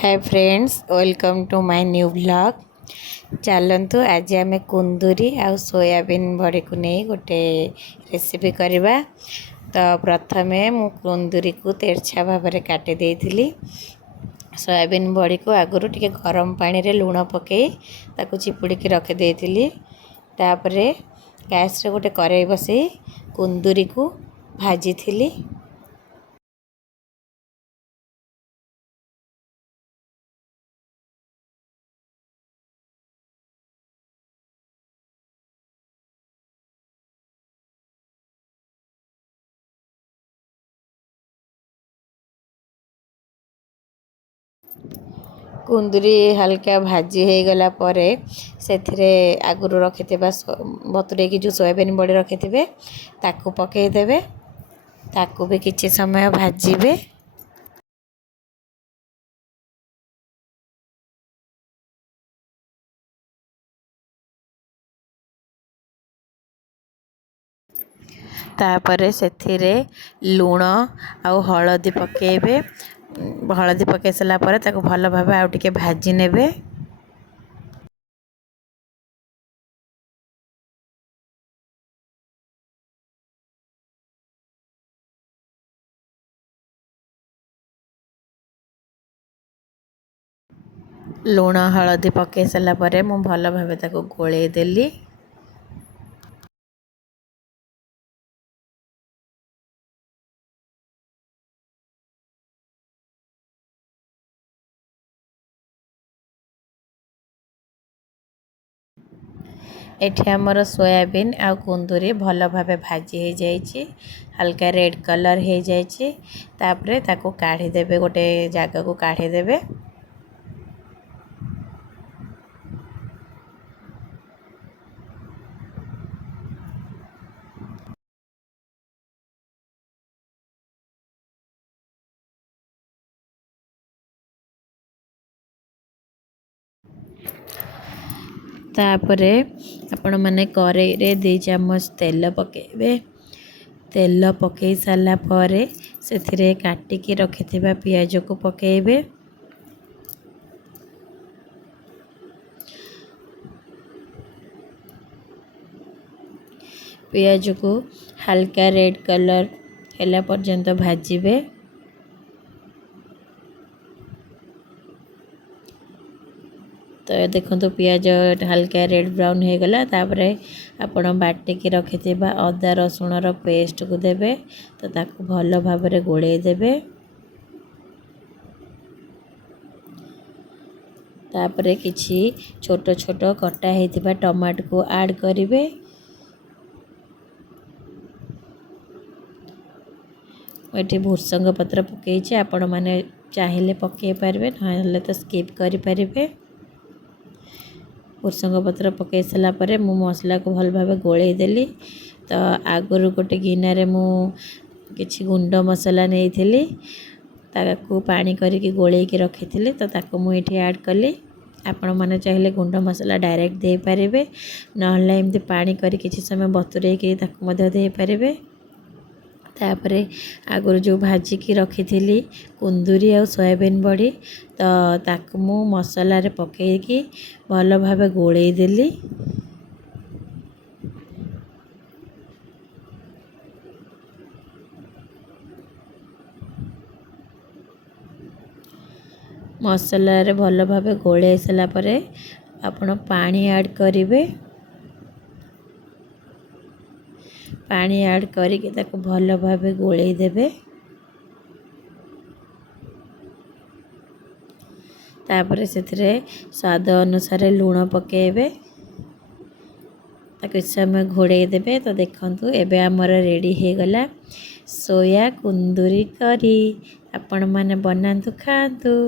Hi friends, welcome to my new blog. चलतु आज आम कुंदूरी आ सोयाबीन बड़ी को नहीं गोटे रेसिपी करवा। तो प्रथमे मु कुंदूरी को तेरछा भाव में काटी देइथिली। सोयाबीन बड़ी को आगुरी टिके गरम पानी रे लूण पकई ताकू चिपुड़ी की रखी देइथिली। तापरे गैस रे गोटे कढ़ाई बसई कुंदूरी को भाजी थिली। कुंदूरी हल्का भाजी हो गला परे सेथिरे आगुरु रखिथिबा बतुरे की जो सोयाबीन बड़ी रखिथिबे ताकू पकई देबे। ताकू भी किछि समय भाजीबे। तापरे सेथिरे लूण आ हळदी पकेबे। हळदी पकई सला परे ताकू भल भाबे आ टिके भाजी नेबे। लूण हळदी पकई सला परे मु भल भाबे ताकू गोळेई देली। एठी हमर सोयाबीन आ कुंदूरी भल भाबे भाजी हो जाइछि। हल्का रेड कलर हो जाइछि। तापरे ताकू काढ़ी देबे, गोटे जगह को काढ़ी देबे। तापरे आपण माने कढ़ाई रे 2 चम्मच तेल पकेबे। तेल पकई साला परे सेथिरे काटी की रखिथिबा पियाज को पकेबे। पियाज को हल्का रेड कलर हेला पर्यंत भाजीबे। तो देखो तो पियाज हल्का रेड ब्राउन हो गला। तापरे आपण बाटी की रखिथिबा अदा रसुण रो पेस्ट को देबे। तो ताकू भल भाव में गोळेई देबे। तापरे किछि छोटो छोटो कटा हेतिबा टमाटो को ऐड करिवे। एठी भुर्संग पत्र पकईछि, आपण माने चाहिले पकई पारबे, नहले तो स्किप करि पारिबे। भुर्संग पत्र पकई सला परे मु मसला को भल भाबे गोळेई देली। तो आगुरु गोटे गिना रे मु किछि गुंड मसला नेइथिली, ताकू पानी करिकी गोळेई की रखिथिली। तो ताकू मु एठी ऐड कली। आपण माने चाहिले गुंड मसला डायरेक्ट दे पारिबे, नहले एमती पानी करी किछि समय बतुरेई की ताकू मध्य दे पारिबे। तापरे आगुरु जो भाजी की रखी थी कुंदूरी आ सोयाबीन बड़ी, तो ताकू मु मसला रे पकई की भल भाबे गोळेई देली। मसला रे भल भाबे गोळेई सला परे आपण पानी ऐड करिवे। पानी ऐड करिके ताकू भल भाबे गोळेई देबे। तापरे सेथिरे स्वाद अनुसार लूण पकेबे। ताकू समय घोड़ेई देबे। तो देखंतु एबे हमर रेडी हे गला सोया कुंदूरी करी। आपण माने बनांतु खांतु।